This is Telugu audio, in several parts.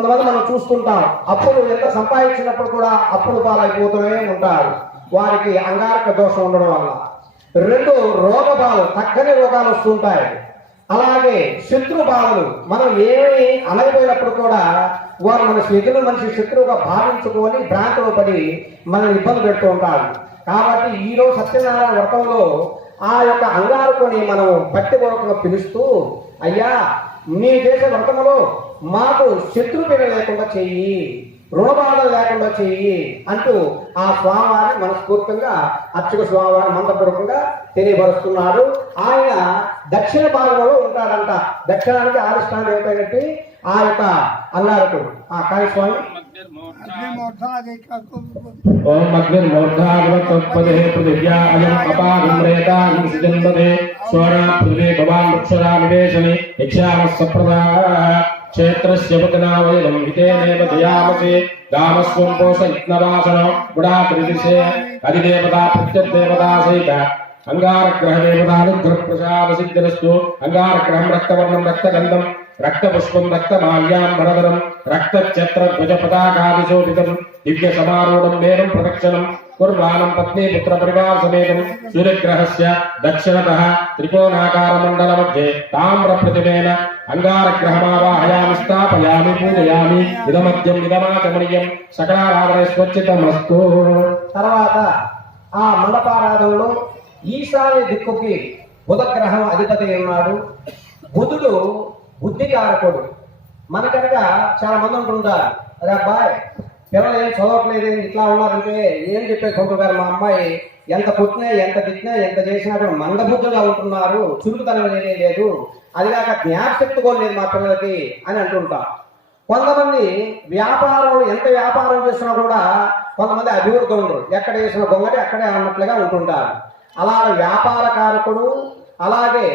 కొంతమంది మనం చూస్తుంటాం, అప్పులు ఎంత సంపాదించినప్పుడు కూడా అప్పులు పాలైపోతూనే ఉంటారు, వారికి అంగారక దోషం ఉండడం వల్ల. రెండు, రోగ బాధలు, తగ్గని రోగాలు వస్తుంటాయి. అలాగే శత్రు బాధలు, మనం ఏమి అనకపోయినప్పుడు కూడా వారు మన ఎదురు మనిషి శత్రువుగా భావించుకొని భ్రాంతిలో పడి మనం ఇబ్బంది పెడుతూ ఉంటారు. కాబట్టి ఈరోజు సత్యనారాయణ వ్రతంలో ఆ యొక్క అంగారకుని మనం భక్తిపూర్వకంగా పిలుస్తూ, అయ్యా నీ చేసే వ్రతంలో మాకు శత్రుపీడ లేకుండా చెయ్యి, రుణబాధలు లేకుండా చెయ్యి అంటూ ఆ స్వామివారిని మనస్ఫూర్తిగా అర్చక స్వామివారిని మంత్రపూర్వకంగా తెలియపరుస్తున్నారు. ఆయన దక్షిణ భాగంలో ఉంటాడంట. దక్షిణానికి ఆదిష్టాన దేవత అయినట్టు ఆ యొక్క అంగారకుడు. కాళీ స్వామి ఓం అగ్నిర్మూర్ధాపదే పృథివ్యా అయం అపాగమ్రేతాం సిజన్వదే స్వరా పృథివీ భవాన్ అక్షరా నివేశని యక్షామః సప్రదా క్షేత్రస్య పతనావయవం హితేనేవ దయామసే గామస్వం పోషయిత్నవాసనో గుడాత్రిదిశే అధిదేవతా ప్రత్యదేవతా సహిత అంగారగ్రహ దేవతానుగ్రహ ప్రసాద సిద్ధిరస్తు. అంగారగ్రహం రక్తవర్ణం రక్తగంధం రక్తపుష్పం రక్తమాల్యాంబరధరం రక్తఛత్ర ధ్వజ పతాకాదిశోభితం దివ్య సమారూఢం మేనం ప్రదక్షిణం కుర్వాణం పత్ని పుత్ర పరివార సమేతం సూర్యగ్రహస్య దక్షిణతః త్రికోణాకార మండల మధ్యే తామ్ర ప్రతిమేన అంగారగ్రహమావాహయామి స్థాపయామి పూజయామి ఇదమద్యం ఇదమాచమనీయం సకలారాధన స్వచ్ఛితమస్తు. తర్వాత ఆ మండపారాధనలో ఈశాన్య దిక్కుకి బుధగ్రహం అధిపతి ఉన్నాడు. బుధుడు బుద్ధికారకుడు. మనకనుక చాలా మంది ఉంటుంటారు, అరే అబ్బాయి పిల్లలు ఏం చదవట్లేదు ఇట్లా ఉన్నారంటే ఏం చెప్పేసుకుంటున్నారు, మా అమ్మాయి ఎంత కొట్టినా ఎంత తిట్టినా ఎంత చేసినా కూడా మందబుద్ధుగా ఉంటున్నారు, చురుకుతనం లేనే లేదు, అదిగాక జ్ఞాపశక్తి కూడా లేదు మా పిల్లలకి అని అంటుంటాం. కొంతమంది వ్యాపారం ఎంత వ్యాపారం చేసినా కూడా కొంతమంది అభివృద్ధి ఉండరు, ఎక్కడ చేసిన గొంగటి అక్కడే అన్నట్లుగా ఉంటుంటారు. అలాగే వ్యాపార కారకుడు, అలాగే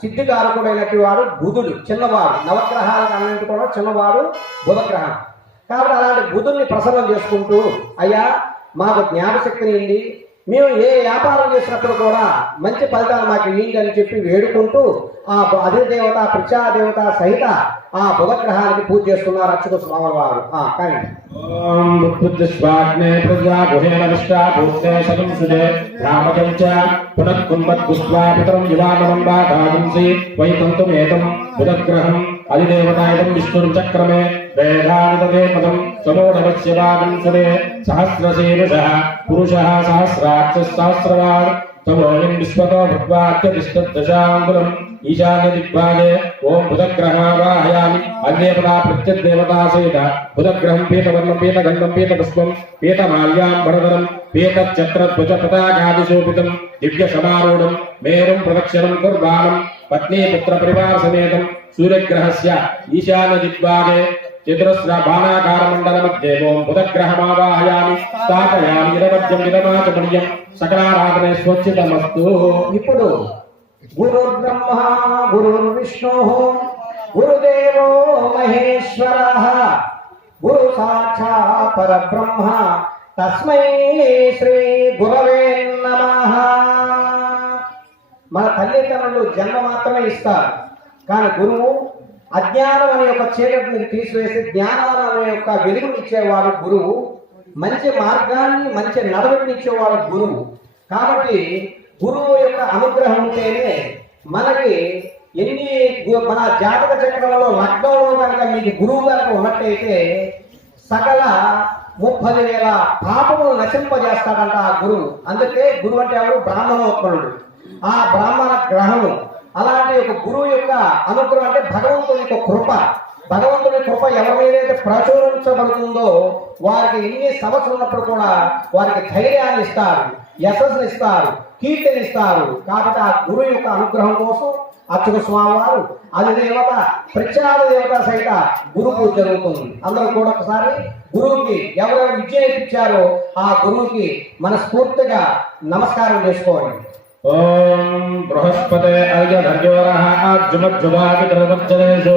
సిద్ధికారకుడు అయినటువంటి వాడు బుధుడు, చిన్నవాడు. నవగ్రహాలకు అన్నింటి కూడా చిన్నవాడు బుధగ్రహం. కాబట్టి అలాంటి బుధుడిని ప్రసన్నం చేసుకుంటూ, అయ్యా మాకు జ్ఞాపశక్తిని ఇవ్వండి, మేము ఏ వ్యాపారం చేసినప్పుడు కూడా మంచి ఫలితాలు మాకు ఇవ్వండి అని చెప్పి వేడుకుంటూ ఆ అధిదేవత ప్రత్యాదేవత సహిత ఆ బుధగ్రహానికి పూజ చేస్తున్నారు అర్చక స్వామి వారు. కానీ ఓం బుద్ధిస్వాగ్నే ప్రజా గుహేన విష్ఠా భూతే సగం సుజే రామకం చ పునఃకుంభద్గుస్వా పితరం యువానమం వాదాగుంసి వైకంతుమేతం బుధగ్రహం అధిదేవతాయతం విష్ణుం చక్రమే వేదానిదే పదం సమూఢవస్యవాగం సురే సహస్రశీర్షః పురుషः సహస్రాక్షः సహస్రవాన్ తమోయం విశ్వతో భద్వాత్యతిష్టదశాంగులం ఈశాన్య దిగ్భాగే ఓం బుధగ్రహమావాహయామి అగ్నేపదా ప్రత్యదేవతా సహిత బుధగ్రహం పీతవర్ణం పీతగంధం పీతపుష్పం పీతమాల్యాంబరధరం పీతఛత్రధ్వజ పతాకాదిశోభితం దివ్య సమారూఢం మేరుం ప్రదక్షిణం కుర్వాణం పత్నీ పుత్ర పరివార సమేతం సూర్యగ్రహస్య ఈశాన్య దిగ్భాగే చతురస్ర బాణాకార మండల మధ్యే ఓం బుధగ్రహమావాహయామి స్థాపయామి ఇదమద్యం ఇదమాచమనీయం సకలారాధనే స్వచ్ఛితమస్తు. ఇప్పుడు గురుర్బ్రహ్మ గురుర్విష్ణు గురుదేవో మహేశ్వరః గురు సాక్షాత్ పరబ్రహ్మ తస్మై శ్రీ గురవే నమః. మన తల్లిదండ్రులు జన్మ మాత్రమే ఇస్తారు, కానీ గురువు అజ్ఞానం అనే యొక్క చీకటిని తీసివేసి జ్ఞానం అనే యొక్క వెలుగుని ఇచ్చేవాడు గురువు. మంచి మార్గాన్ని మంచి నడవడిని ఇచ్చేవాడు గురువు. కాబట్టి గురువు యొక్క అనుగ్రహం ఉంటేనే మనకి మన జాతక చక్రంలో లగ్నంలో కనుక మీకు గురువు కనుక ఉన్నట్టయితే సకల 30,000 పాపములు నశింపజేస్తాడంట ఆ గురువు. అందుకే గురువు అంటే ఎవరు? బ్రాహ్మణోత్పన్నుడు, ఆ బ్రాహ్మణ గ్రహము. అలాంటి ఒక గురువు యొక్క అనుగ్రహం అంటే భగవంతుని యొక్క కృప. భగవంతుని కృప ఎవరి మీదైతే ప్రచురించబడుతుందో వారికి ఎన్ని సమస్యలు ఉన్నప్పుడు కూడా వారికి ధైర్యాన్ని ఇస్తారు, యశస్సుని ఇస్తారు, కీర్తిని ఇస్తారు. కాబట్టి ఆ గురువు యొక్క అనుగ్రహం కోసం అర్చక స్వామి వారు అధిదేవత ప్రత్యాద దేవత సహిత గురు పూజ జరుగుతుంది. అందరూ కూడా ఒకసారి గురువుకి ఎవరెవరు విద్య ఇచ్చారో ఆ గురువుకి మనస్ఫూర్తిగా నమస్కారం చేసుకోండి. ఓం బృహస్పతే అర్యధర్యోరః ఆజ్జుమజ్జువాపితరవర్జనేషు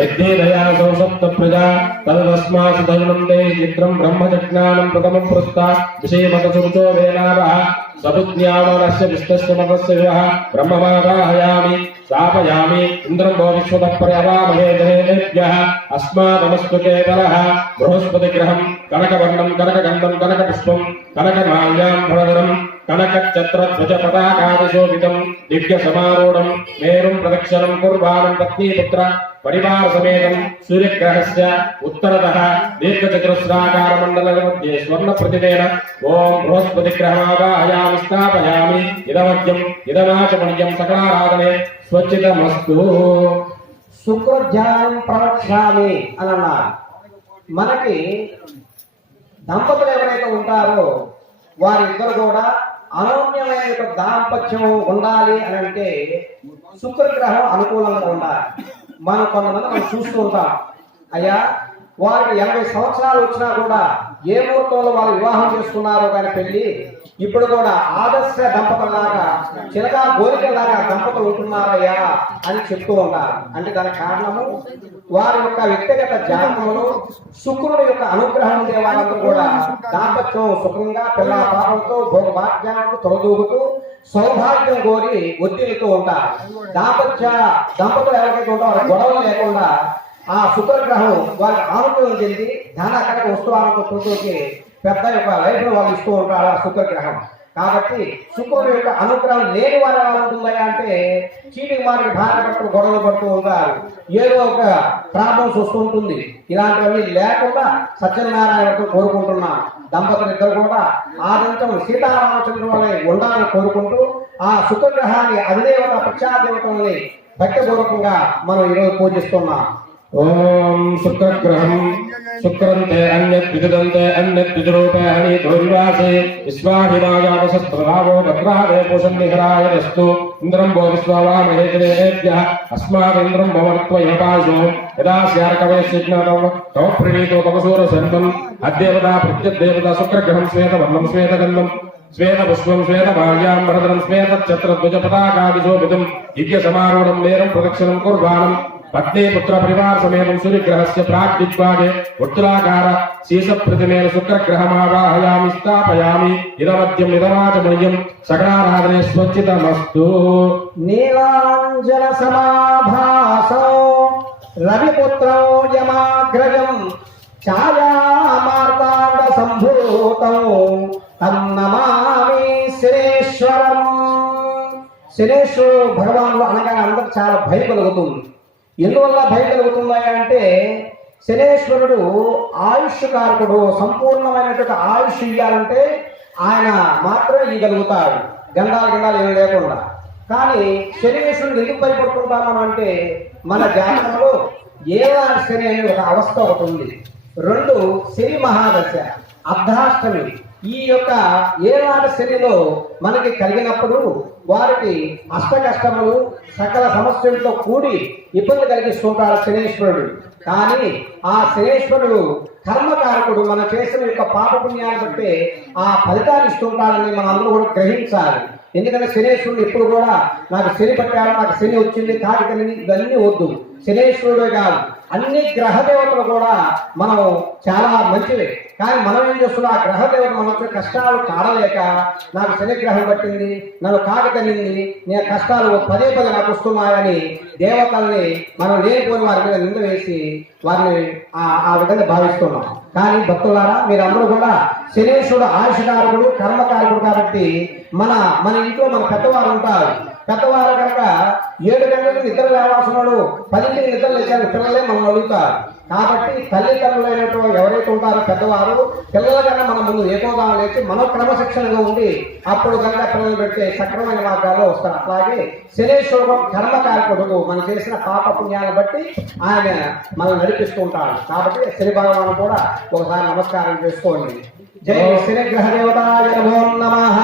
యజ్ఞేదయాసౌ సప్త ప్రజా తదస్మాసు దైనం తే చిత్రం బ్రహ్మజ్ఞానం ప్రథమం పురస్త విషయమతసురుచో వేనాభః సబుజ్ఞానరస్య విష్ణస్య మతస్య వివః బ్రహ్మమావాహయామి స్థాపయామి ఇంద్రం భో విశ్వతః పర్యవామహే జనేభ్యః అస్మాదమస్తుతే బలః బృహస్పతి గ్రహం కనకవర్ణం కనకగంధం కనకపుష్పం కనకమాల్యాం ఫలధరం కనకఛత్రధ్వజ పతాకాదిశోభితం దివ్య సమారూఢం మేరుం ప్రదక్షిణం కుర్వాణం పత్నీపుత్ర పరివార సమేతం సూర్యగ్రహస్య ఉత్తరతః దీర్ఘచతురస్రాకార మండల మధ్యే స్వర్ణ ప్రతిమేన ఓం బృహస్పతి గ్రహమావాహయామి స్థాపయామి ఇదమద్యం ఇదమాచమణ్యం సకలారాధనే స్వచ్ఛితమస్తు. శుక్రధ్యానం ప్రవక్ష్యామి అని అన్నారు. మనకి దంపతులు ఎవరైతే ఉంటారో వారిద్దరు కూడా అనోన్యమైన దాంపత్యం ఉండాలి అని అంటే శుక్రగ్రహం అనుకూలంగా ఉండాలి. మనం కొంతమంది చూస్తూ ఉంటాం, అయ్యా వారికి 80 సంవత్సరాలు వచ్చినా కూడా ఏ ముహూర్తంలో వాళ్ళు వివాహం చేసుకున్నారో కానీ పెళ్లి ఇప్పుడు కూడా ఆదర్శ దంపతులాగా చిలకా గోరికలాగా దంపతులు ఉంటున్నారయ్యా అని చెప్తూ ఉంటారు. అంటే దానికి కారణము వారి యొక్క వ్యక్తిగత జాతకంలో శుక్రుడి యొక్క అనుగ్రహం ఉండే వాళ్ళందరూ కూడా దాంపత్యం సుఖంగా పిల్ల పాపంతో భోగభాగ్యాలకు తొలదూగుతూ సౌభాగ్యం కోరి ఒత్తిడితో ఉంటారు. దంపతులు ఎవరికైతే ఉంటారో గొడవలు లేకుండా ఆ శుక్రగ్రహం వారికి ఆనుకూలం చెంది ధనాకరక వస్తువులతో చూసి పెద్ద యొక్క లైఫ్ వాళ్ళు ఇస్తూ ఉంటారు ఆ శుక్రగ్రహం. కాబట్టి శుక్రుడు యొక్క అనుగ్రహం లేని వారు ఎలా ఉంటుందా అంటే చీటికి వారికి భార్య భర్తలు గొడవలు పడుతూ ఉంటారు, ఏదో ఒక ప్రాబ్లమ్స్ వస్తూ ఉంటుంది. ఇలాంటివన్నీ లేకుండా సత్యనారాయణతో కోరుకుంటున్నాం. దంపతులు ఇద్దరు కూడా ఆదించం సీతారామచంద్రుల వల్ల ఉండాలని కోరుకుంటూ ఆ శుక్రగ్రహాన్ని అధిదేవత ప్రత్యాదేవతల్ని భక్తిపూర్వకంగా మనం ఈరోజు పూజిస్తున్నాం. ఓం శుక్రగ్రహం శుక్రంతే అన్యత్ విదుదంతే అన్యత్ విదురూపేణి ధ్రువివాసే విశ్వాభిమాయావసస్త్రలాభో భద్రాదే పూషం నిహరాయస్తు ఇంద్రం భో విశ్వావామహే జనేభ్యః అస్మాదింద్రం భవత్వ యోపాసో యదా స్యార్కవే సిజ్ఞాతం తవ ప్రణీతో తమసూర సంతం అద్దేవతా ప్రత్యద్దేవతా శుక్రగ్రహం శ్వేతవర్ణం శ్వేతగంధం శ్వేతపుష్పం శ్వేతమాల్యాం వరదరం శ్వేతఛత్రధ్వజ పతాకాదిశోభితం దివ్య సమారూఢం నేరం ప్రదక్షిణం కుర్వాణం పత్నీపుత్ర పరివార సమేతం సూర్యగ్రహస్య ప్రాగ్దిగ్భాగే ఉత్తరాకార శీర్ష ప్రతిమేన శుక్రగ్రహమావాహయామి స్థాపయామి ఇదమద్యం ఇదమాచమణ్యం సకలారాధనే స్వచ్ఛితమస్తు. నీలాంజన సమాభాసో రవిపుత్రో యమాగ్రజం ఛాయామార్తాండ సంభూతం తన్నమామి శనేశ్వరం. శనేశ్వరుడు భగవానుడు అనగానే అందరికి చాలా భయం కలుగుతుంది. ఎందువల్ల భయం కలుగుతున్నాయి అంటే శనేశ్వరుడు ఆయుష్ కారకుడు. సంపూర్ణమైనటువంటి ఆయుష్ ఇవ్వాలంటే ఆయన మాత్రమే ఇవ్వగలుగుతాడు, గండాలు ఏమి లేకుండా. కానీ శనేశ్వరుడు ఎందుకు భయపడుతుంటామని అంటే మన జాతకంలో ఏలాంటి శని అనే ఒక అవస్థ ఒకటి ఉంది. 2 శని మహాదశ అర్ధాష్టమి. ఈ యొక్క ఏనాటి శనిలో మనకి కలిగినప్పుడు వారికి అష్ట కష్టములు సకల సమస్యలతో కూడి ఇబ్బంది కలిగిస్తుంటాడు శనేశ్వరుడు. కానీ ఆ శనేశ్వరుడు కర్మకారకుడు. మనం చేసిన యొక్క పాపపుణ్యాన్ని బట్టి ఆ ఫలితాన్ని ఇస్తుంటాడని మనం అందరూ కూడా గ్రహించాలి. ఎందుకంటే శనేశ్వరుడు ఎప్పుడు కూడా నాకు శని పట్టాడు, నాకు శని వచ్చింది కాకితని ఇవన్నీ వద్దు. శనేశ్వరుడే కాదు, అన్ని గ్రహ దేవతలు కూడా మనం చాలా మంచివి. కానీ మనం ఏం చేస్తున్నాం, ఆ గ్రహ దేవత మనకు కష్టాలు కాడలేక నాకు శని గ్రహం పట్టింది, నన్ను కాకితనింది, నేను కష్టాలు పదే నాకు వస్తున్నాయని దేవతల్ని మనం లేనిపోని వారి మీద నింద వేసి వారిని ఆ విధంగా భావిస్తున్నాం. కానీ భక్తులారా, మీరందరూ కూడా శనేశ్వరుడు ఆయుషకారకుడు, కర్మకారకుడు. కాబట్టి మన ఇంట్లో మన పెద్దవారు ఉంటారు. పెద్దవారు కనుక 7 గంటలకు నిద్ర లేవాల్సినాడు, 10కి నిద్ర లేచారు పిల్లలే మనం అడుగుతారు. కాబట్టి తల్లిదండ్రులైనటువంటి ఎవరైతే ఉంటారో పెద్దవారు పిల్లల కన్నా మన ముందు ఏకోగా లేచి మనం క్రమశిక్షణగా ఉండి అప్పుడు కనుక పిల్లలు పెడితే సక్రమైన మార్గాల్లో వస్తారు. అట్లాగే శనేశ్వరుడు కర్మకారకుడు. మనం చేసిన పాప పుణ్యాలను బట్టి ఆయన మనం నడిపిస్తూ ఉంటాడు. కాబట్టి శని భగవాను కూడా ఒకసారి నమస్కారం చేసుకోండి. జై శనిగ్రహ దేవతాయ నమో నమః.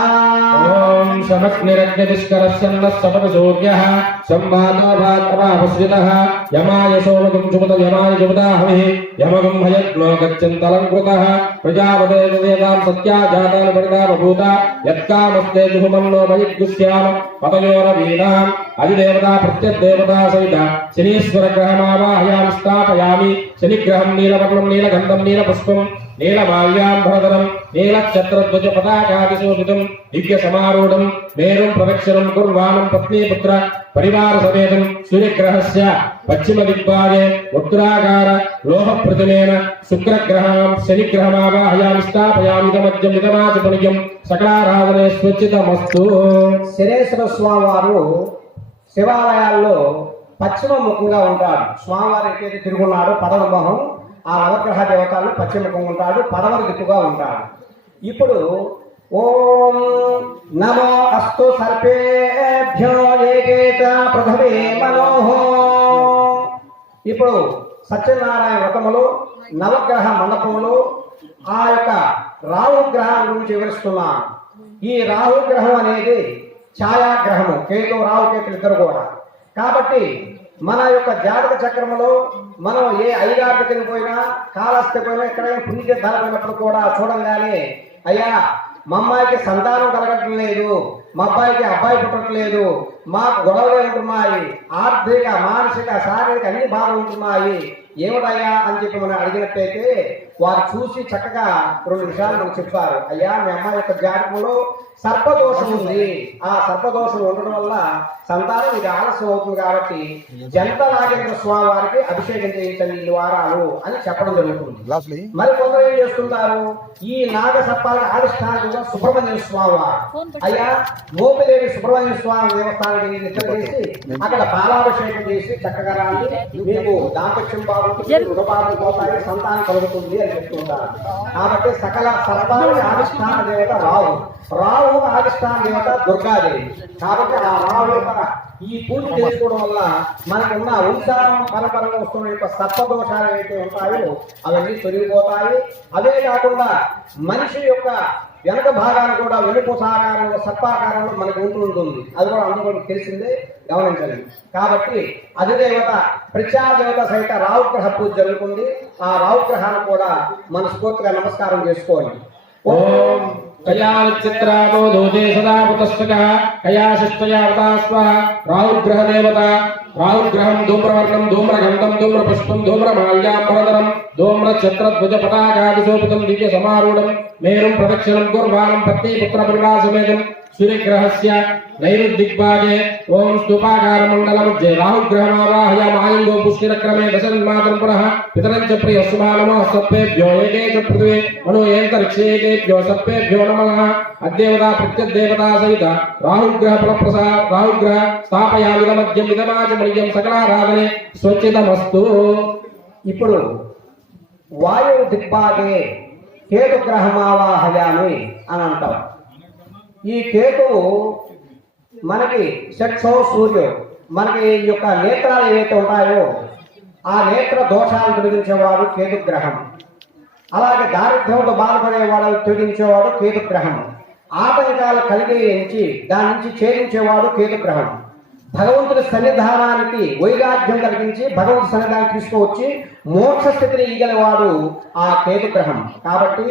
ఓం శమగ్నిరగ్నిష్కరస్యన్న సపద సూర్యః సంవాదాభాత్రమాపశ్రితః యమాయ సోమగం శుభత యమాయ శుభతాహవి యమగం హయగ్నో గచ్చంతి తలంకృతః ప్రజాపదేవేదాం సత్యా జాతాని పరిణా బభూత యత్కామస్తే జుహుమన్నో మయిద్గుష్యామ పతయోరవీనాం అధిదేవతా ప్రత్యద్దేవతా సహిత శనీశ్వర గ్రహమావాహయామి స్థాపయామి శనిగ్రహం నీలవర్ణం నీలగంధం నీలపుష్పం నీలమాల్యాంబరధరం నీలఛత్రధ్వజ పతాకాదిశోభితం దివ్య సమారూఢం మేరుం ప్రదక్షిణం కుర్వాణం పత్నీపుత్ర పరివార సమేతం సూర్యగ్రహస్య పశ్చిమ దిగ్భాగే ఉత్తరాకార లోహ ప్రతిమేన శుక్రగ్రహం శనిగ్రహమావాహయామి స్థాపయామి మధ్యం మితమాచపనియం సకలారాధనే స్వచ్ఛితమస్తు. శనేశ్వర స్వామి వారు శివాలయాల్లో పశ్చిమ ముఖంగా ఉంటాడు. స్వామివారు ఎక్కడైతే తిరుగున్నాడు పడవ మొహం, ఆ నవగ్రహ దేవతలు పశ్చిమ ముఖంగా ఉంటాడు, పడవల దిక్కుగా ఉంటాడు. ఇప్పుడు ఓం నమో అస్తు సర్పేభ్యో ఏకేత పృథివీ మనోహో. ఇప్పుడు సత్యనారాయణ వ్రతములు నవగ్రహ మండపములు ఆ యొక్క రాహుగ్రహం గురించి వివరిస్తున్నాను. ఈ రాహుగ్రహం అనేది ఛాయాగ్రహము, కేతు రాహుకేతులు ఇద్దరు కూడా. కాబట్టి మన యొక్క జాతక చక్రములో మనం ఏ అయ్యగారి దగ్గరికి పోయినా కాళహస్తి పోయినా ఎక్కడైనా పుణ్యతీర్థాలు పోయినప్పుడు కూడా చూడంగానే అయ్యా మా అమ్మాయికి సంతానం కలగటం లేదు, మా అబ్బాయికి అబ్బాయి పుట్టట్లేదు, మాకు గొడవలే ఉంటున్నాయి, ఆర్థిక మానసిక శారీరక అన్ని బాధలు ఉంటున్నాయి, ఏమిటయ్యా అని చెప్పి మనం అడిగినట్టయితే వారు చూసి చక్కగా 2 నిమిషాలు మనకు చెప్తారు. అయ్యా మీ అమ్మాయి యొక్క జాతకంలో సర్పదోషం ఉంది, ఆ సర్పదోషం ఉండడం వల్ల సంతానం ఇది ఆలస్యం అవుతుంది, కాబట్టి జంట నాగేంద్ర స్వామి వారికి అభిషేకం చేయించండి ఈ వారాలు అని చెప్పడం జరుగుతుంది. మరి కొందరు ఏం చేస్తున్నారు, ఈ నాగ సర్పాలకు ఆదిష్టానంగా సుబ్రహ్మణ్య స్వామి వారు, అయ్యా మోపిదేవి సుబ్రహ్మణ్య స్వామి దేవస్థానానికి నిద్ర చేసి అక్కడ పాలాభిషేకం చేసి చక్కగా రాని మీకు దాంపత్యం బాగుంటుంది, రుణబాధలు పోతాయి, సంతానం కలుగుతుంది అని చెప్తుంటారు. కాబట్టి సకల సర్పానికి ఆదిష్టాన దేవత రావు, రావు ఆదిష్టాన దేవత దుర్గాదేవి. కాబట్టి ఆ రావు యొక్క ఈ పూజ చేసుకోవడం వల్ల మనకున్న వంశారం పరపరంగా వస్తున్న యొక్క సర్పదోషాలు ఏవైతే ఉంటాయో అవన్నీ తొలగిపోతాయి. అవే కాకుండా మనిషి యొక్క వెనక భాగాన్ని కూడా వెనుపూసాకారంలో సర్పాకారంలో మనకు ఉంటుంది. అది కూడా అందరూ తెలిసిందే, గమనించండి. కాబట్టి అధిదేవత ప్రత్యాదేవత సహిత రావుగ్రహ పూజ జరుగుతుంది. ఆ రావుగ్రహాన్ని కూడా మనస్ఫూర్తిగా నమస్కారం చేసుకోవాలి. ఓం కయాచిత్రామో దోదే సదా పుతస్తక కయాశిష్టయావతా స్వః రాహుగ్రహ దేవత రాహుగ్రహం ధూమ్రవర్ణం ధూమ్రగంధం ధూమ్రపుష్పం ధూమ్రమాల్యాంబరధరం ధూమ్రఛత్రధ్వజ పతాకాదిశోభితం దివ్య సమారూఢం మేరుం ప్రదక్షిణం కుర్వాణం పత్నీపుత్ర పరివార సమేతం సూర్యగ్రహస్య నైరుద్దిగ్భాగే ఓం స్తూపాకార మండల మధ్య రాహుగ్రహమావాహయామి ఆలింగో పుష్టిరక్రమే దశన్మాతరం పునః పితరం చ ప్రియస్మానమో సర్పేభ్యో ఏకే చ పృథివీ మనో ఏకరిక్షేకేభ్యో సర్పేభ్యో నమః. అద్దేవతా ప్రత్యద్దేవతా సహిత రాహుగ్రహ రాహుగ్రహ స్థాపయామి మధ్యం మిదమాచమణ్యం సకలారాధనే స్వచ్ఛితమస్తు. ఇప్పుడు వాయువు దిగ్భాగే కేతుగ్రహమావాహయామి అని అంటాం. ఈ కేతువు మనకి షట్సో సూర్యుడు, మనకి ఈ యొక్క నేత్రాలు ఏవైతే ఉంటాయో ఆ నేత్ర దోషాలు తొలగించేవాడు కేతుగ్రహం. అలాగే దారిద్ర్యంతో బాధపడేవాడు తొలగించేవాడు కేతుగ్రహం. ఆటంకాలు కలిగించి దాని నుంచి ఛేదించేవాడు కేతుగ్రహం. భగవంతుడి సన్నిధానానికి వైరాగ్యం కలిగించి భగవంతుడి సన్నిధానం తీసుకువచ్చి మోక్ష స్థితిని ఇగలవాడు ఆ కేతుగ్రహం. కాబట్టి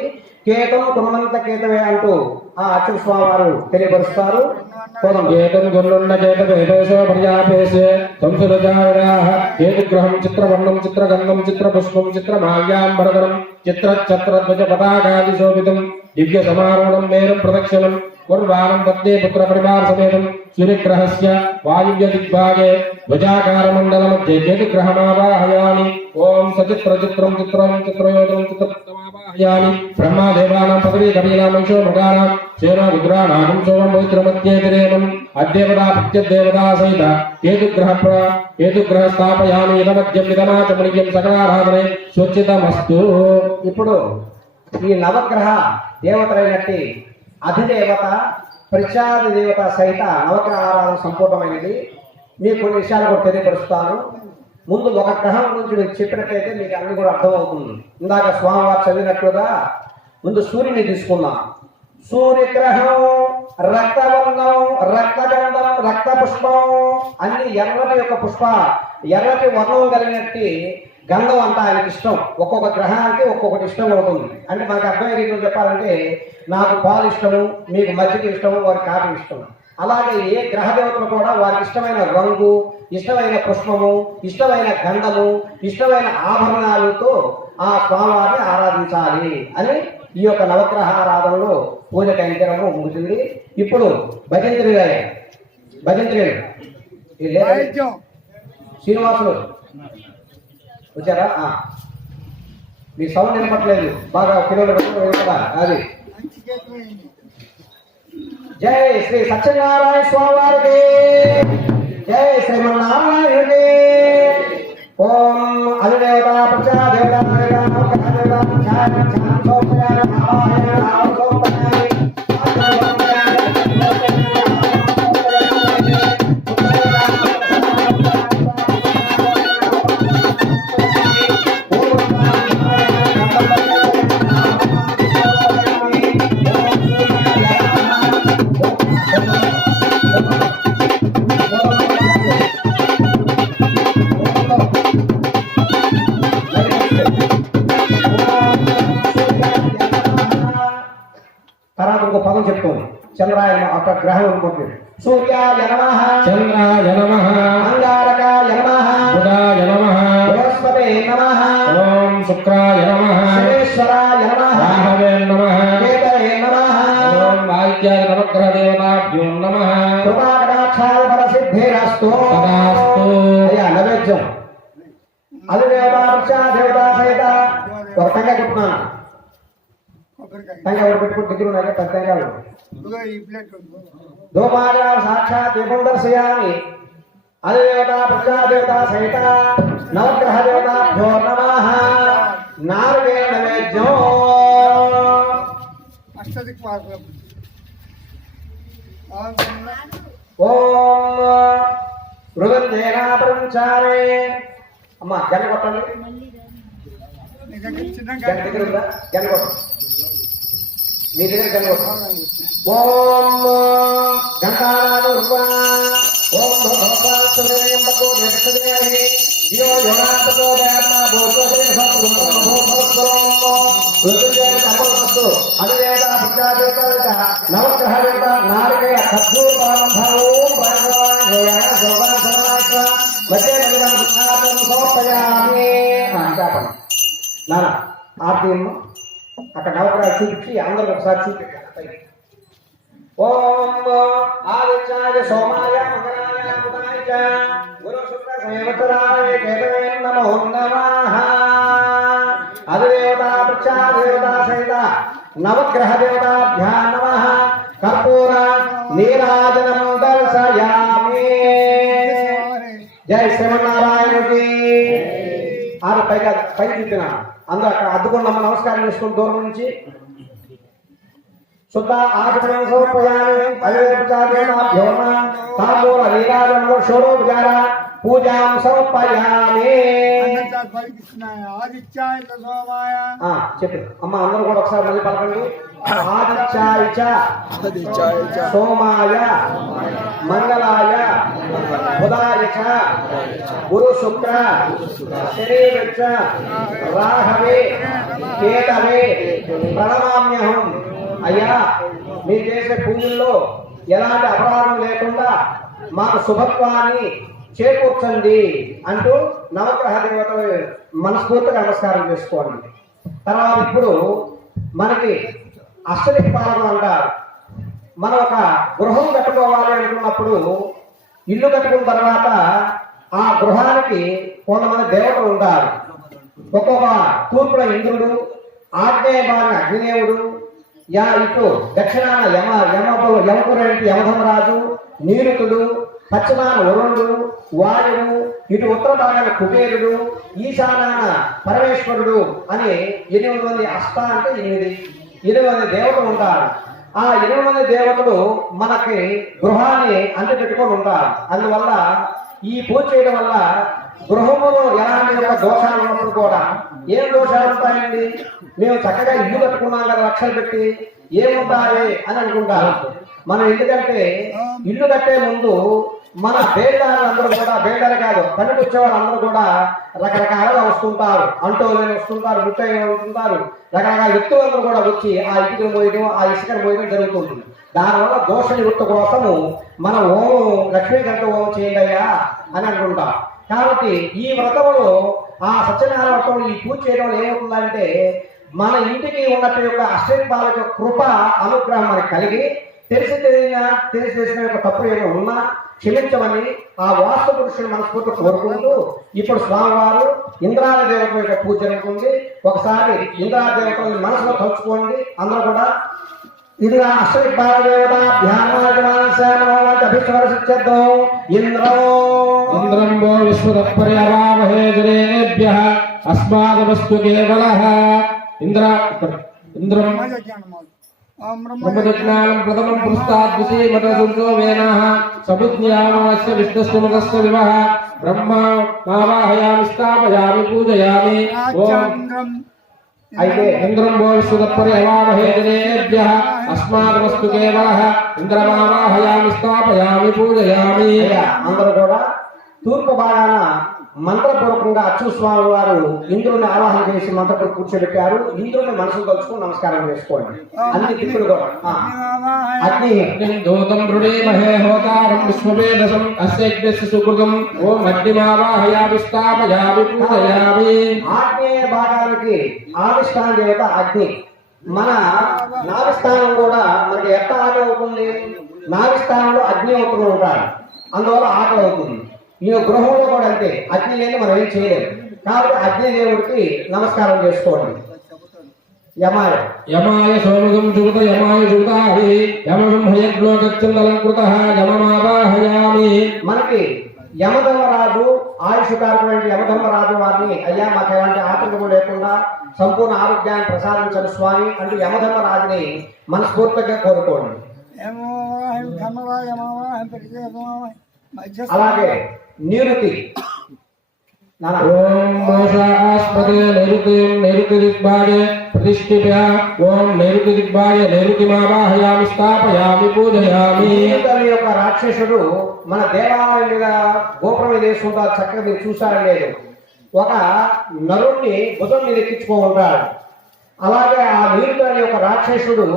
కేతం కున్నంత కేతవే అంటూ ఆ అచ్యుత స్వామి వారు తెలియపరుస్తారు. కేతం గురున్న కేతవేశో పర్యాపేశే సంసురజాయనాః కేతుగ్రహం చిత్రవర్ణం చిత్రగంధం చిత్రపుష్పం చిత్రమాల్యాంబరధరం చిత్రఛత్రధ్వజ పతాకాదిశోభితం దివ్య సమారూఢం మేరుం ప్రదక్షిణం కుర్వాణం పత్నీపుత్ర పరివార సమేతం సూర్యగ్రహస్య వాయువ్య దిగ్భాగే ధ్వజాకార మండల మధ్య కేతుగ్రహమావాహయామి. ఓం సచిత్ర చిత్రం చిత్రం చిత్రయోజనం చిత్రమావాహయామి. బ్రహ్మదేవానాం పదవీ కవీనామంశో మృగానాం సేనో రుద్రాణాగం సోమం పవిత్రమత్యేతిరేమం. అద్దేవతా ప్రత్యద్దేవతా సహిత కేతుగ్రహ స్థాపయామి ఇదమధ్యం మిదమాచమణ్యం సకలారాధనే స్వచ్ఛితమస్తు. ఇప్పుడు ఈ నవగ్రహ దేవతలైనట్టి అధిదేవత ప్రత్యాది దేవత సహిత నవగ్రహ ఆరాధన సంపూర్ణమైనది. మీకు కొన్ని విషయాలు కూడా తెలియపరుస్తాను. ముందు ఒక గ్రహం గురించి మీకు చెప్పినట్లయితే మీకు అన్ని కూడా అర్థమవుతుంది. ఇందాక స్వామివారు చదివినట్లుగా ముందు సూర్యుని తీసుకుందాం. సూర్యగ్రహం రక్తవర్ణం, రక్తగంధం, రక్త పుష్పం అన్ని ఎర్రటి యొక్క పుష్ప, ఎర్రటి వర్ణం కలిగినట్టు గంధం అంతా ఆయనకి ఇష్టం. ఒక్కొక్క గ్రహానికి ఒక్కొక్కటి ఇష్టం అవుతుంది. అంటే మనకు అర్థమయ్యే రీతిలో చెప్పాలంటే నాకు పాలు ఇష్టము, మీకు మజ్జిగ ఇష్టము, వారికి కాఫీ ఇష్టం. అలాగే ఏ గ్రహ దేవతలు కూడా వారికి ఇష్టమైన రంగు, ఇష్టమైన పుష్పము, ఇష్టమైన గంధము, ఇష్టమైన ఆభరణాలతో ఆ స్వామివారిని ఆరాధించాలి అని ఈ యొక్క నవగ్రహ ఆరాధనలో పూజ కైంకర్యము ముగుతుంది. ఇప్పుడు భజంత్రి శ్రీనివాసులు వచ్చారా? మీ సౌండ్ వినపట్లేదు, బాగా పిల్లలు కదా. అది జై శ్రీ సత్యనారాయణ స్వామి వారికి, జై శ్రీమన్నారాయణుడికి. ఓం అధిదేవత ప్రజాదేవత తర్వాత ఇంకో పదం చెప్తుంది. చంద్రాయ అక్కడ గ్రహం అనుకుంటుంది. సూర్యాయ నమః, చంద్రాయ నమః, అంగారకాయ నమః, బుధాయ నమః, బృహస్పతే నమః, ఓం శుక్రాయ నమః, శనేశ్వరాయ నమః, రాహవే నమః, కేతవే నమః, ఓం వాక్యాయ నవగ్రహ దేవతాభ్యో నమః. కృపాకటాక్షాయ ఫలసిద్ధిరస్తు. తదాస్తు. అయ్యా నైవేద్యం అది దేవతా దేవతా సహిత ఒక టంగా కొట్టున్నాను. టంగా ఒకటి పెట్టుకుని దగ్గర ఉన్నాయి పెద్ద టంగాలు. దోపాగా సాక్షాత్ దీపం దర్శయామి. అది దేవతా ప్రజాదేవతా సహిత నవగ్రహ దేవతాభ్యో నమః. నాలుగేల నైవేద్యం. ఓం మృగంజేనా ప్రపంచామే. అమ్మా గంట కొట్టండి. గంట దగ్గర ఉందా? గంట కొట్టండి. మీ దగ్గర గంట కొట్టండి. ఓం గంటానాదుర్వా. ఓం భగవతాశ్వరేయం భగో నిరక్షదేహి దియో యోనాతతో దేవతా భూతోదే సత్పురుషోం అధిదేవత ప్రజాదేవత నవగ్రహ దేవత నారికేయ ఖర్జూరపానంభవం ప్రాణవాన్ శోభాన్ సమాచ మధ్య నగరం కృష్ణాతం సమర్పయామి. చెప్పండి నాన్న ఆర్తి అక్కడ నవగ్రహాలు చూపించి అందరూ ఒకసారి చూపించాలి. ఓం ఆదిత్యాయ సోమాయ మంగళాయ బుధాయ చ గురు శుక్ర సంవత్సరాయ కేతవే నమో నమః. అధిదేవతా ప్రత్యాదేవతా సహిత నవగ్రహ దేవతాభ్యా నమః. కర్పూర నీరాజనం దర్శయామి. జై శ్రీమన్నారాయణుడికి. ఆరు పైగా పైకి చూపిన అందరూ అక్కడ అద్దుకున్నమ్మ నమస్కారం చేసుకుని దూరం నుంచి శుద్ధ ఆచమనం సమర్పయామి. అధిదేవతాభ్యో నమః. తాంబూల నీరాజనంలో షోడోపచార పూజాం సమర్పయామి. చెప్పు అమ్మ అందరూ కూడా ఒకసారి మళ్ళీ పలకండి. ఆదిత్యాయ చ సోమాయ మంగళాయ బుధాయ చ గురు శుక్ర శనిశ్చ రాహవే కేతవే ప్రణమామ్యహం. అయ్యా మీరు చేసే పూజల్లో ఎలాంటి అపరాధం లేకుండా మాకు శుభత్వాన్ని చేకూర్చండి అంటూ నవగ్రహ దేవతలు మనస్ఫూర్తిగా నమస్కారం చేసుకోండి. తర్వాత ఇప్పుడు మనకి అష్టదిక్పాలకులు అంటారు. మనం ఒక గృహం కట్టుకోవాలి అనుకున్నప్పుడు ఇల్లు కట్టుకున్న తర్వాత ఆ గృహానికి కొంతమంది దేవతలు ఉంటారు. ఒక్కొక్క తూర్పున ఇంద్రుడు, ఆగ్నేయ భాగం అగ్నిదేవుడు, ఇటు దక్షిణాన యమపురేంటి యమధమరాజు, నీరుతుడు, పశ్చిమాన వరుణుడు, వాయువు, ఇటు ఉత్తర భాగాన కుబేరుడు, ఈశానాన పరమేశ్వరుడు అని 8 మంది అష్ట అంటే 8 మంది దేవతలు ఉంటారు. ఆ 8 మంది దేవతలు మనకి గృహాన్ని అంటిపెట్టుకొని ఉంటారు. అందువల్ల ఈ పూజ చేయడం వల్ల గృహంలో ఎలాంటి ఒక దోషాలు ఉన్నప్పుడు కూడా ఏం దోషాలు ఉంటాయండి? మేము చక్కగా ఇల్లు కట్టుకున్నాం కదా లక్షలు పెట్టి, ఏముంటాయి అని అనుకుంటారు. మనం ఎందుకంటే ఇల్లు కట్టే ముందు మన బేల్దారులందరూ కూడా బేల్దారు కాదు పనికి వచ్చే వాళ్ళందరూ కూడా రకరకాలుగా వస్తుంటారు, అంటోళ్ళు వస్తుంటారు, ముట్టయ్య వస్తుంటారు, రకరకాల వ్యక్తులందరూ కూడా వచ్చి ఆ ఇటుకను పోయడం ఆ ఇసుకను పోయడం జరుగుతుంది. దానివల్ల దోష నివృత్తి కోసము మన ఓం లక్ష్మీకంఠ ఓం చేయండియా అని అంటుంటాం. కాబట్టి ఈ వ్రతంలో ఆ సత్యనారాయణ వ్రతంలో ఈ పూజ చేయడం వల్ల ఏమవుతుందంటే మన ఇంటికి ఉన్నట్టు యొక్క అష్టదిక్పాల యొక్క కృప అనుగ్రహం మనకి కలిగి తెలిసి తెలిసిన యొక్క తప్పులు ఏమైనా ఉన్నా క్షమించమని ఆ వాస్తు పురుషుని మనస్ఫూర్తి కోరుకుంటూ ఇప్పుడు స్వామివారు ఇంద్రాది దేవత యొక్క పూజ జరుగుతుంది. ఒకసారి ఇంద్రాది దేవతలను మనసులో తలుచుకోండి. అందరూ కూడా ఇంద్ర అష్టదిక్పాల దేవత ధ్యానమాభిశ్వరసిద్ధ్యర్థం ఇంద్రం వో విశ్వదపర్యవామహే జనేభ్యః అస్మాదవస్తు కేవలః ఇంద్రం బ్రహ్మజ్ఞానం ప్రథమం పురస్తాద్విషీ మతసుంతో వేనాః సబుజ్ఞామాస్య విష్ణుస్మృతస్య వివః బ్రహ్మ ఆవాహయామి స్థాపయామి పూజయామి. ఓం అయితే ఇంద్రం వో విశ్వదపర్యవామహే జనేభ్యః అస్మాదవస్తు కేవలః ఇంద్రమావాహయామి స్థాపయామి పూజయామి. అందరూ కూడా తూర్పు భాగాన మంత్రపూర్వకంగా అచ్చు స్వామి వారు ఇంద్రుని ఆవాహన చేసి మంత్రపూర్వక కూర్చోబెట్టారు. ఇంద్రుని మనసులు తలుచుకుని నమస్కారం చేసుకోండి. అన్ని దిక్కులు కూడా అగ్ని దూతం రుణేమహే హోతారం విశ్వవేదసం అస్యజ్ఞస్య సుకృతం ఓం అగ్నిమావాహయామి స్థాపయామి పూజయామి. ఆగ్నేయ భాగానికి ఆవిష్కారం దేవత అగ్ని. మన నావిస్థానం కూడా మనకి ఎట్లా ఆకలి అవుతుంది? నావిస్థానంలో అగ్నిహోత్రులు ఉంటారు, అందువల్ల ఆకలి అవుతుంది. ఈ గృహంలో కూడా అంతే, అగ్ని లేని మనం ఏం చేయలేము. కాబట్టి అగ్ని దేవుడికి నమస్కారం చేసుకోండి. యమాయ యమాయ సోమగం జుగత యమాయ జుగతాహి యమగం హయగ్లోకచందలంకృతః యమమావాహయామి. మనకి యమధర్మరాజు ఆయుషకారకుడైన యమధర్మరాజు వారిని అయ్యా మాకు ఎలాంటి ఆటంకం లేకుండా సంపూర్ణ ఆరోగ్యాన్ని ప్రసాదించను స్వామి అంటూ యమధర్మరాజుని మనస్ఫూర్తిగా కోరుకోండి. అలాగే నివృత్తి ఓం మోషాస్పదే నైరుతి దిగ్భాగే ప్రతిష్ఠిత ఓం నైరుతి దిగ్భాగే నైరుతిమావాహయామి స్థాపయామి పూజయామి. నివృత్తి యొక్క రాక్షసుడు మన దేవాలయం మీద గోపురం మీద వేసుకుంటారు. చక్కగా మీరు చూసారని లేదు, ఒక నరుణ్ణి భుజం మీద ఎక్కించుకో ఉంటాడు. అలాగే ఆ నివృత్తి యొక్క రాక్షసుడు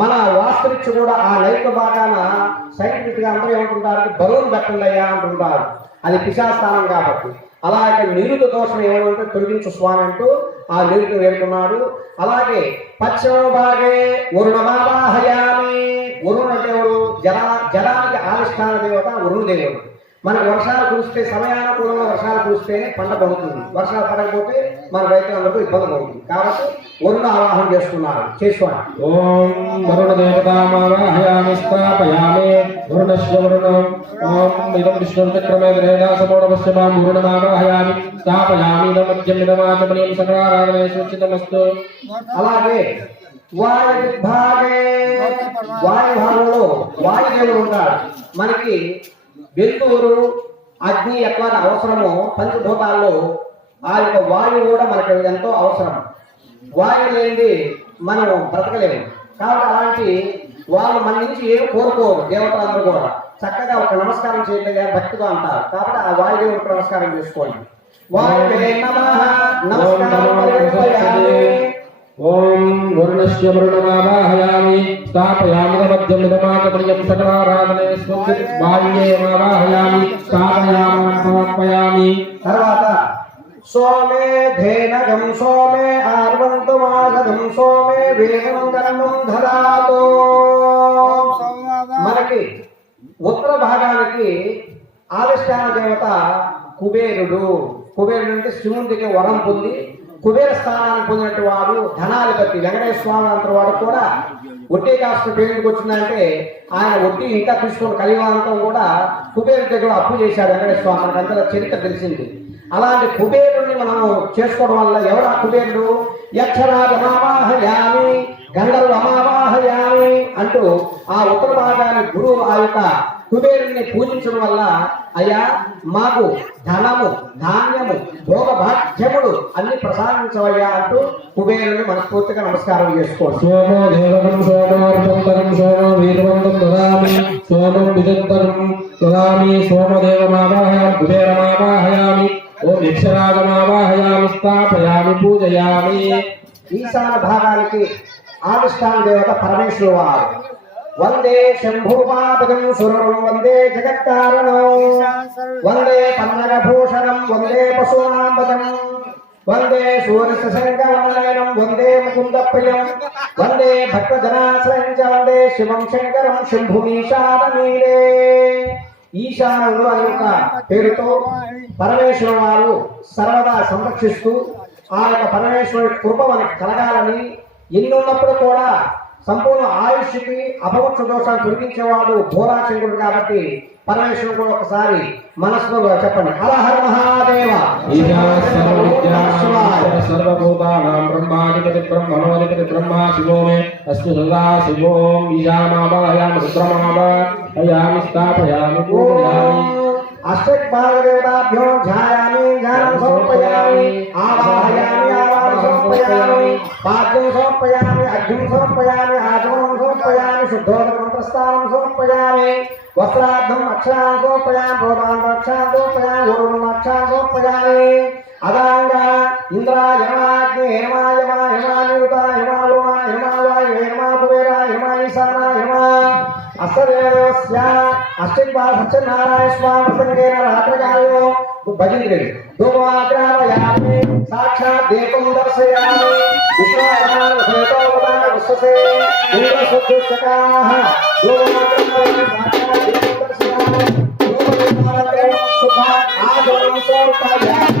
మన వాస్తవిచ్చు కూడా ఆ నైరుతి భాగాన సైంటిఫిక్ గా అందరూ ఏమంటుంటారు, బరువును పెట్టండి అయ్యా అంటుంటారు. అది పిశాస్థానం కాబట్టి. అలాగే నిరుత దోషం ఏమంటే తొలగించు స్వామి అంటూ ఆ నిరుతి వేడుకున్నాడు. అలాగే పశ్చిమ భాగే వరుణమావాహయామి. వరుణ దేవుడు జలానికి ఆవిష్కార దేవత వరుణ దేవుడు. మనకు వర్షాలు కురిస్తే సమయానుకూలంగా వర్షాలు కురిస్తే పంట పండుతుంది. వర్షాలు పడకపోతే మన రైతులందరూ ఇబ్బంది పడుతుంది. కాబట్టి వరుణ ఆవాహన చేస్తున్నారు, చేసుకోండి. ఓం వరుణ దేవతామావాహయామి స్థాపయామి వరుణస్య వరుణం ఓం ఇదం విష్ణుం చక్రమే గ్రహదాసమోడవశ్యమాం వరుణమావాహయామి స్థాపయామి నమధ్యం విదమాచమనీం సకలారాధనే సూచితమస్తు. అలాగే వాయు భాగంలో వాయుదేవుడు ఉంటాడు. మనకి వెలుతురు అగ్ని ఎట్లా అవసరమో పంచభూతాల్లో ఆ యొక్క వాయువు కూడా మనకు ఎంతో అవసరం. వాయువు లేనిది మనం బ్రతకలేము. కాబట్టి అలాంటి వాళ్ళు మన నుంచి ఏమి కోరుకోరు. దేవతలందరూ కూడా చక్కగా ఒక నమస్కారం చేయండి భక్తిగా అంటారు. కాబట్టి ఆ వాయుదేవుడికి నమస్కారం చేసుకోండి. వాయువే నమః నమస్కారం. ఓం వరుణస్య వరుణమావాహయామి స్థాపయామి నమధ్యం విదమాచమనీయం సకలారాధనే వాయుయేమావాహయామి స్థాపయామి సమర్పయామి. తర్వాత సోమే ధేనగం సోమే ఆర్వంతుమాగం సోమే వేగం గర్మం ధరాతో. మనకి ఉత్తర భాగానికి ఆవిష్కార దేవత కుబేరుడు. కుబేరుడు అంటే శివుని దగ్గర వరం పొంది కుబేర స్థానాన్ని పొందినట్టు వాడు ధనాధిపతి వెంకటేశ్వర స్వామి అంత వాడు కూడా వడ్డీ కాస్త పేరుకి వచ్చిందంటే ఆయన వడ్డీ ఇంకా తీసుకుని కలియుగాంతం కూడా కుబేరు దగ్గర అప్పు చేశాడు వెంకటేశ్వర స్వామి. మనకు అంతా చరిత్ర తెలిసింది. అలాంటి కుబేరుడిని మనం చేసుకోవడం వల్ల ఎవరు ఆ కుబేరుడు? యక్షరాజమావాహయామి గంధర్వ అమావాహయామి అంటూ ఆ ఉత్తర భాగాన్ని గురువు ఆ యొక్క కుబేరుని పూజించడం వల్ల అయ్యా మాకు ధనము ధాన్యము భోగ భాగ్యములు అన్ని ప్రసాదించవయ్యా అంటూ కుబేరుని మనస్ఫూర్తిగా నమస్కారం చేసుకోండి. సోమో దేవకం సోమార్పంతరం సోమో వీరవంతం దదామి సోమం విజంతరం దదామి సోమదేవమావాహయామి కుబేరమావాహయామి ఓం యక్షరాజమావాహయామి స్థాపయామి పూజయామి. ఈశాన భాగానికి ఆదిష్టాన దేవత పరమేశ్వరు వారు. వందే శంభుపాపకం సురం వందే జగత్కారణం వందే పన్నగభూషణం వందే పశూనాంబదం వందే సూర్యశంకరనయనం వందే ముకుంద ప్రియం వందే భక్తజనాశ్రయం చ వందే శివం శంకరం శంభుమీశానమీరే. ఈశానుడు అనే యొక్క పేరుతో పరమేశ్వరు వారు సర్వదా సంరక్షిస్తూ ఆ యొక్క పరమేశ్వరుడి కృప మనకి కలగాలని ఎన్నున్నప్పుడు కూడా సంపూర్ణ ఆయుష్కి అపవృక్ష దోషాలు తొలగించేవాడు భోలాశంకరుడు కాబట్టి పరమేశ్వరుడు కూడా ఒకసారి మనసులో చెప్పండి హర హర మహాదేవ. సర్వభూతానాం బ్రహ్మాధిపతి బ్రహ్మణోధిపతి బ్రహ్మా శివో మే అస్తు సదా శివోం ఈశామావాహయామి రుద్రమావాహయామి స్థాపయామి పూజయామి. అష్టభాగదేవతాభ్యో ధ్యాయామి ధ్యానం సమర్పయామి ఆవాహయామి ఆవాహనం సమర్పయామి పాద్యం సమర్పయామి అర్ఘ్యం సమర్పయామి ఆచమనం సమర్పయామి శుద్ధోదకం ప్రస్థానం సమర్పయామి వస్త్రార్థం అక్షరాన్ని సమర్పయామి భోగాన్ రక్షాన్ని సమర్పయామి ఊరుం అక్షరాన్ని సమర్పయామి. అదాంగ ఇంద్రాయ యమాగ్ని యమాయ యమానిరుత యమాలుమ యమావాయ యమా కుబేర యమా ఈశాన యమా అష్టదేవస్య అష్టైర్భా సత్యనారాయణ స్వామి ప్రసంగేన రాత్రకాలో భజంతి ధూమాగ్రామయామి సాక్షాత్ దీపం దర్శయామి విశ్వనాథోపదాన విశ్వసే ఇంద్రశుద్ధుష్టకాః ధూమాగ్రామయామి సాక్షాత్ దీపం దర్శయామి ధూమదీపానంతరం శుద్ధ ఆచమనం సమర్పయామి.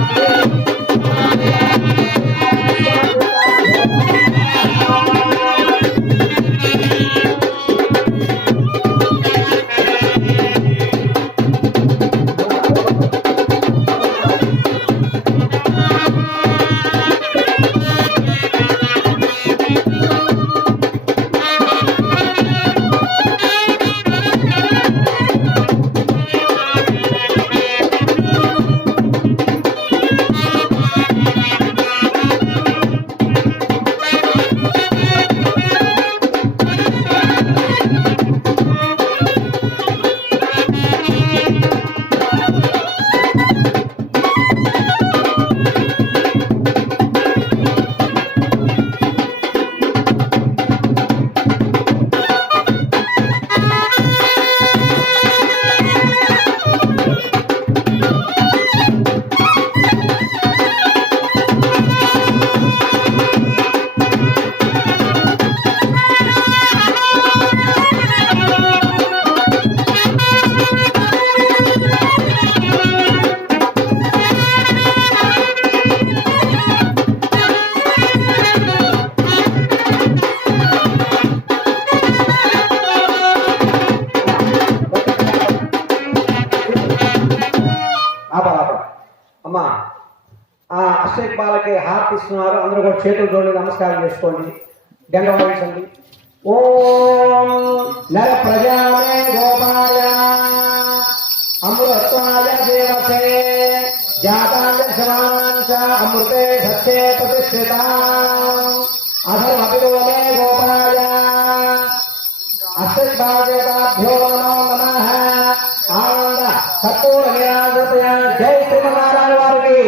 అమ్మా ఆ అక్షయ్ బాలకి హారతి ఇస్తున్నారు. అందరూ కూడా చేతులు జోడి నమస్కారం చేసుకోండి. గంగ వహించండి. ఓం నర ప్రజామే గోపాయ అమృత్వాయ దేవసే జాతాయ శమాంచ అమృతే సత్యే ప్రతిష్ఠితా అధర్మపిలోమే గోపాయ అక్షయ్ బాలదేవతాభ్యో నమో నమః. ఆనంద సత్పూర్ణ నిరాజతయ జై శ్రీమన్నారాయణ వారికి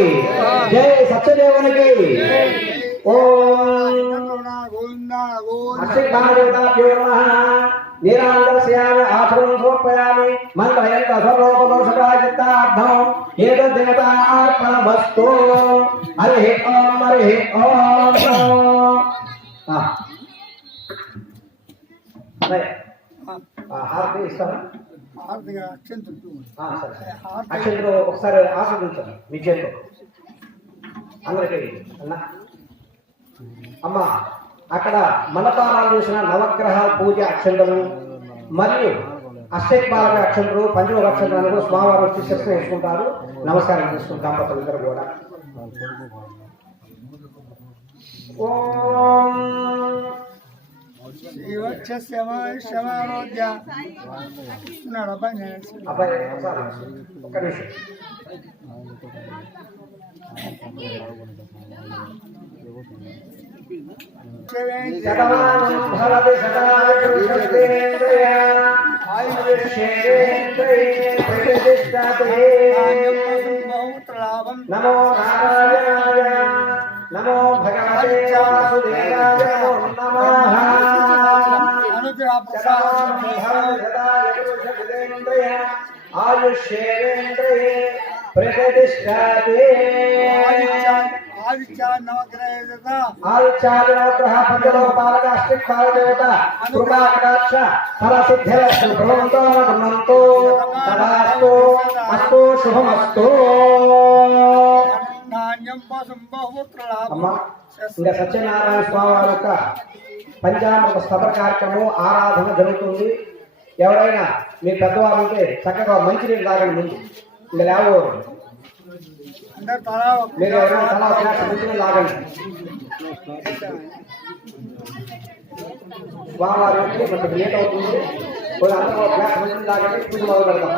జై సత్యదేవునికి. ఓం అక్షయ్ బాలదేవతాభ్యో నమః. నిరాంతరస్యామి ఆచరణం సమర్పయామి మంత్రయంత సర్వోపదోషకాచిత్తార్థం ఏతద్దేవతా అర్పణమస్తు. హరి ఓం హరి ఓం. హారతి ఇస్తారా? అక్షంతలు ఒకసారి ఆస్వాదించండి మీ చేతితో అందరికీ. అన్నా అమ్మ అక్కడ మండపాలు చేసిన నవగ్రహ పూజ అక్షంతలు మరియు అష్టైబాలక అక్షంతలు పంచముఖ అక్షంతలు స్వామివారు వచ్చి శిరస్సు వేసుకుంటారు. నమస్కారం చేసుకుంటాం దంపతులు ఇద్దరు కూడా. ఓం క్షమారోగ్య అబ్బాయి అబ్బాయి ఒకసారి ఒక్క నిమిషం. శతమానం భవతి శతాయు శతేంద్రియ ఆయుష్యేంద్రియే ప్రతిష్టతే. నమో నారాయణాయ నమో భగవతే వాసుదేవాయ నమో నమః. ఆయుష్యేంద్రియే ప్రతిష్టతే. ఆదిత్యాదినవగ్రహ పంచలోపాలక అష్టిక్పాలదేవత కృపాకటాక్ష ఫలసిద్ధిరస్తు భ్రమంతో గృహంతో తదాస్తు అస్తు శుభమస్తు. అమ్మా ఇంకా సత్యనారాయణ స్వామి వారి యొక్క పంచామృత స్తవ కార్యక్రమం ఆరాధన జరుగుతుంది. ఎవరైనా మీ పెద్దవారు ఉంటే చక్కగా మంచినీళ్ళు తాగండి. ముందు ఇంకా లేవరు మీరు ఎవరైనా తలా గ్లాస్ మంచినీళ్ళు తాగండి. స్వామివారి కొంచెం లేట్ అవుతుంది. అందరూ గ్లాస్ మంచినీళ్ళు తాగండి. పూజ మొదలు పెడతాం.